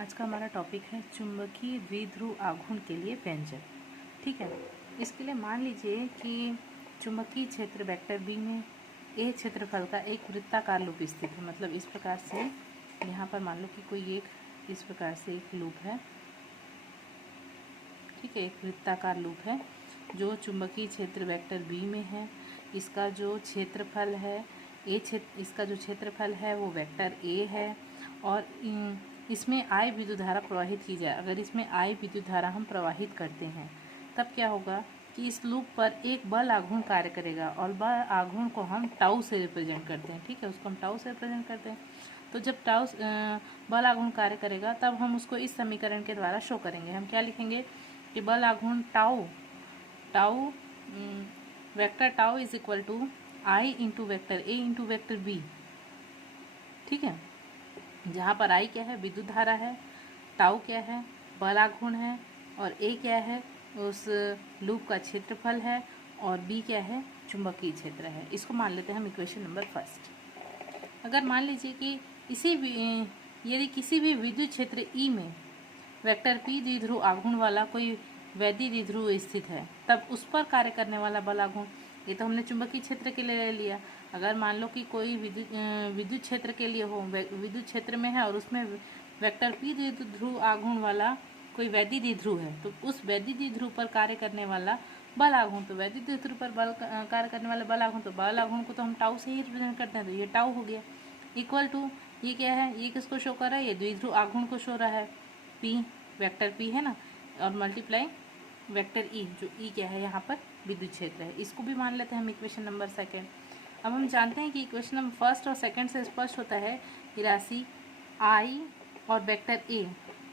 आज का हमारा टॉपिक है चुंबकीय द्विध्रुव आघूर्ण के लिए व्यंजक। ठीक है, इसके लिए मान लीजिए कि चुंबकीय क्षेत्र वेक्टर बी में ए क्षेत्रफल का एक वृत्ताकार लूप स्थित है। मतलब इस प्रकार से यहाँ पर मान लो कि कोई एक इस प्रकार से एक लूप है। ठीक है, एक वृत्ताकार लूप है जो चुंबकीय क्षेत्र वेक्टर बी में है। इसका जो क्षेत्रफल है इसका जो क्षेत्रफल है वो वेक्टर ए है और इसमें I विद्युत धारा प्रवाहित की जाए। अगर इसमें I विद्युत धारा हम प्रवाहित करते हैं तब क्या होगा कि इस लूप पर एक बल आघूर्ण कार्य करेगा और बल आघूर्ण को हम टाउ से रिप्रेजेंट करते हैं। ठीक है, उसको हम टाउ से रिप्रेजेंट करते हैं। तो जब टाउ बल आघूर्ण कार्य करेगा तब हम उसको इस समीकरण के द्वारा शो करेंगे। हम क्या लिखेंगे कि बल आघूर्ण tau vector tau is equal to I into vector A into vector B. ठीक है, जहाँ पर I क्या है, विद्युत धारा है, टाउ क्या है, बल आघूर्ण है और A क्या है, उस लूप का क्षेत्रफल है और B क्या है, चुंबकीय क्षेत्र है। इसको मान लेते हैं हम इक्वेशन नंबर फर्स्ट। अगर मान लीजिए कि यदि किसी भी विद्युत क्षेत्र E में वेक्टर P द्विध्रुव आघूर्ण वाला कोई वैद्युत द्विध्रुव स्थित है तब उस पर कार्य करने वाला बल आघूर्ण, ये तो हमने चुंबकीय क्षेत्र के लिए ले लिया। अगर मान लो कि कोई विद्युत क्षेत्र के लिए हो, विद्युत क्षेत्र में है और उसमें वेक्टर P द्विध्रुव आघूर्ण वाला कोई वैद्युत द्विध्रुव है तो उस वैद्युत द्विध्रुव पर कार्य करने वाला बल आघूर्ण, तो वैद्युत द्विध्रुव पर कार्य करने वाला बल आघूर्ण, तो बल आघूर्ण को तो हम टाउ से ही रिप्रेजेंट करते हैं। तो ये टाउ हो गया इक्वल टू, ये क्या है, ये किसको शो कर रहा है, ये द्विध्रुव आघूर्ण को शो रहा है, P वेक्टर P है ना, और मल्टीप्लाई वेक्टर E, जो E क्या है यहाँ पर विद्युत क्षेत्र है। इसको भी मान लेते हैं हम इक्वेशन नंबर सेकेंड। अब हम जानते हैं कि इक्वेशन नंबर फर्स्ट और सेकंड से स्पष्ट होता है कि राशि I और वेक्टर A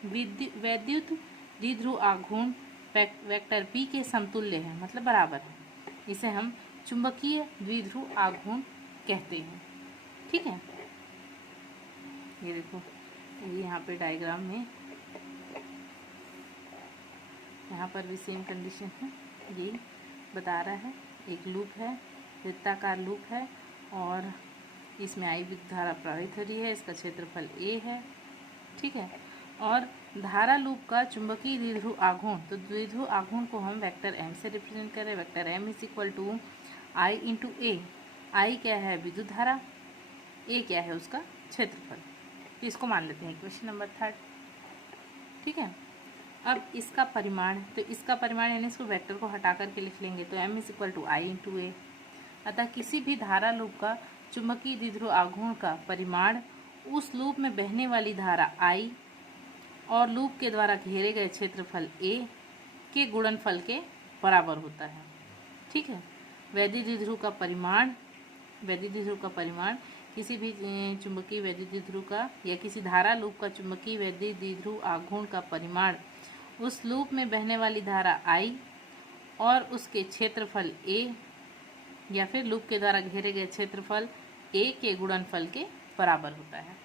वैद्युत द्विध्रुव आघूर्ण वेक्टर P के समतुल्य है, मतलब बराबर है। इसे हम चुंबकीय द्विध्रुव आघूर्ण कहते हैं। ठीक है, ये देखो, ये यहाँ पे डायग्राम में यहाँ पर भी सेम कंडीशन है, ये बता रहा है। एक लूप है, वृत्ताकार लूप है और इसमें I विद्युत धारा प्रवाहित हो रही है, इसका क्षेत्रफल A है। ठीक है, और धारा लूप का चुंबकीय द्विध्रुव आघूर्ण, तो द्विध्रुव आघूर्ण को हम वेक्टर M से रिप्रेजेंट करें। Vector M is equal to I into A। I क्या है, विद्युत धारा, A क्या है, उसका क्षेत्रफल। इसको मान लेते हैं क्वेश्चन नंबर थर्ड। ठीक है, अब इसका परिमाण, तो इसका परिमाण यानी इसको वेक्टर को हटा करके लिख लेंगे तो M is equal to I into A। अतः किसी भी धारा लूप का चुंबकीय द्विध्रुव आघूर्ण का परिमाण उस लूप में बहने वाली धारा I और लूप के द्वारा घेरे गए क्षेत्रफल A के गुणनफल के बराबर होता है। ठीक है, वैद्युत द्विध्रुव का परिमाण किसी भी चुंबकीय वैद्युत द्विध्रुव का या किसी धारा लूप का चुंबकीय वैद्युत द्विध्रुव आघूर्ण का परिमाण उस लूप में बहने वाली धारा I और उसके क्षेत्रफल A या फिर लूप के द्वारा घेरे गए क्षेत्रफल A के गुणनफल के बराबर होता है।